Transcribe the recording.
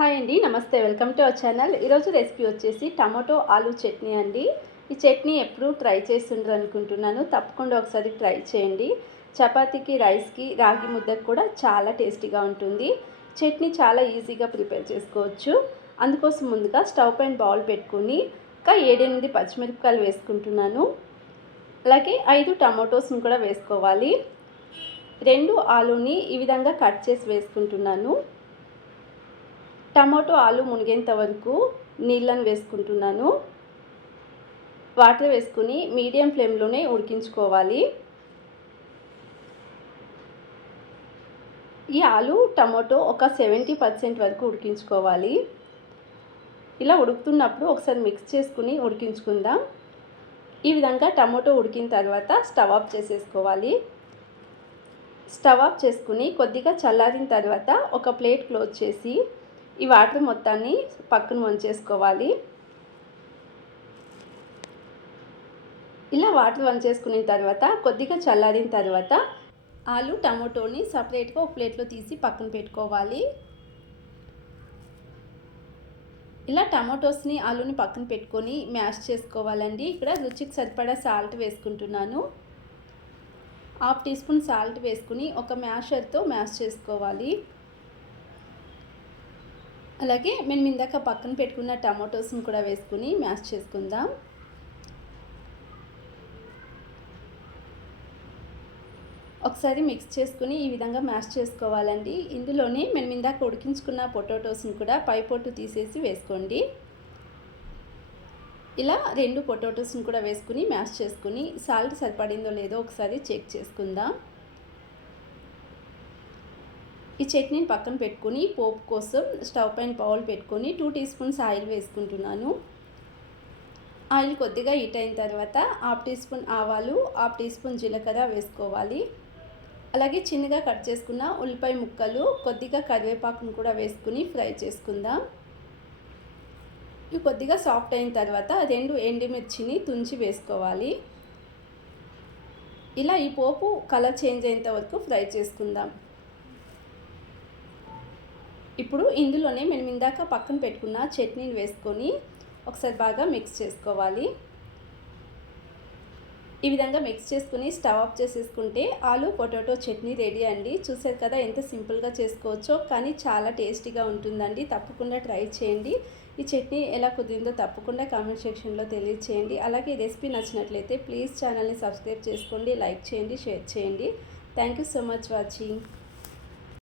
Hi అండి, నమస్తే. Welcome to our channel. ఈరోజు రెసిపీ వచ్చేసి టమాటో ఆలూ చట్నీ అండి. ఈ చట్నీ ఎప్పుడూ ట్రై చేస్తుండ్రు అనుకుంటున్నాను. తప్పకుండా ఒకసారి ట్రై చేయండి. చపాతీకి, రైస్కి, రాగి ముద్దకు కూడా చాలా టేస్టీగా ఉంటుంది. చట్నీ చాలా ఈజీగా ప్రిపేర్ చేసుకోవచ్చు. అందుకోసం ముందుగా స్టవ్ పైన బౌల్ పెట్టుకుని ఒక 7-8 పచ్చిమిరపకాయలు వేసుకుంటున్నాను. అలాగే 5 టమాటోస్ని కూడా వేసుకోవాలి. 2 ఆలూని ఈ విధంగా కట్ చేసి వేసుకుంటున్నాను. టమాటో ఆలు మునిగేంత వరకు నీళ్ళని వేసుకుంటున్నాను. వాటర్ వేసుకుని మీడియం ఫ్లేమ్లోనే ఉడికించుకోవాలి. ఈ ఆలు టమాటో ఒక 70% వరకు ఉడికించుకోవాలి. ఇలా ఉడుకుతున్నప్పుడు ఒకసారి మిక్స్ చేసుకుని ఉడికించుకుందాం. ఈ విధంగా టమాటో ఉడికిన తర్వాత స్టవ్ ఆఫ్ చేసేసుకోవాలి. స్టవ్ ఆఫ్ చేసుకుని కొద్దిగా చల్లారిన తర్వాత ఒక ప్లేట్ క్లోజ్ చేసి ఈ వాటర్ మొత్తాన్ని పక్కన వంచేసుకోవాలి. ఇలా వాటర్ వంచేసుకున్న తర్వాత కొద్దిగా చల్లారిన తర్వాత ఆలు టమాటోని సపరేట్గా ఒక ప్లేట్లో తీసి పక్కన పెట్టుకోవాలి. ఇలా టమాటోస్ని ఆలుని పక్కన పెట్టుకొని మ్యాష్ చేసుకోవాలండి. ఇక్కడ రుచికి సరిపడా సాల్ట్ వేసుకుంటున్నాను. 1/2 టీ స్పూన్ సాల్ట్ వేసుకుని ఒక మ్యాషర్తో మ్యాష్ చేసుకోవాలి. అలాగే మేము ఇందాక పక్కన పెట్టుకున్న టమాటోస్ని కూడా వేసుకుని మ్యాష్ చేసుకుందాం. ఒకసారి మిక్స్ చేసుకుని ఈ విధంగా మ్యాష్ చేసుకోవాలండి. ఇందులోనే మేము ఇందాక ఉడికించుకున్న పొటాటోస్ని కూడా పై పొట్టు తీసేసి వేసుకోండి. ఇలా 2 పొటాటోస్ని కూడా వేసుకుని మ్యాష్ చేసుకుని సాల్ట్ సరిపడిందో లేదో ఒకసారి చెక్ చేసుకుందాం. ఈ చట్నీని పక్కన పెట్టుకొని పోపు కోసం స్టవ్ పైన బౌల్ పెట్టుకొని 2 టీ స్పూన్స్ ఆయిల్ వేసుకుంటున్నాను. ఆయిల్ కొద్దిగా హీట్ అయిన తర్వాత 1/2 టీ స్పూన్ ఆవాలు, 1/2 టీ స్పూన్ జీలకర్ర వేసుకోవాలి. అలాగే చిన్నగా కట్ చేసుకున్న ఉల్లిపాయ ముక్కలు, కొద్దిగా కరివేపాకును కూడా వేసుకుని ఫ్రై చేసుకుందాం. ఇవి కొద్దిగా సాఫ్ట్ అయిన తర్వాత 2 ఎండుమిర్చిని తుంచి వేసుకోవాలి. ఇలా ఈ పోపు కలర్ చేంజ్ అయ్యేంత వరకు ఫ్రై చేసుకుందాం. ఇప్పుడు ఇందులోనే మేము ఇందాక పక్కన పెట్టుకున్న చట్నీని వేసుకొని ఒకసారి బాగా మిక్స్ చేసుకోవాలి. ఈ విధంగా మిక్స్ చేసుకుని స్టవ్ ఆఫ్ చేసేసుకుంటే ఆలు పొటాటో చట్నీ రెడీ అండి. చూసారు కదా ఎంత సింపుల్గా చేసుకోవచ్చో, కానీ చాలా టేస్టీగా ఉంటుందండి. తప్పకుండా ట్రై చేయండి. ఈ చట్నీ ఎలా కుదిరిందో తప్పకుండా కామెంట్ సెక్షన్లో తెలియచేయండి. అలాగే ఈ రెసిపీ నచ్చినట్లయితే ప్లీజ్ ఛానల్ని సబ్స్క్రైబ్ చేసుకోండి, లైక్ చేయండి, షేర్ చేయండి. Thank you so much watching.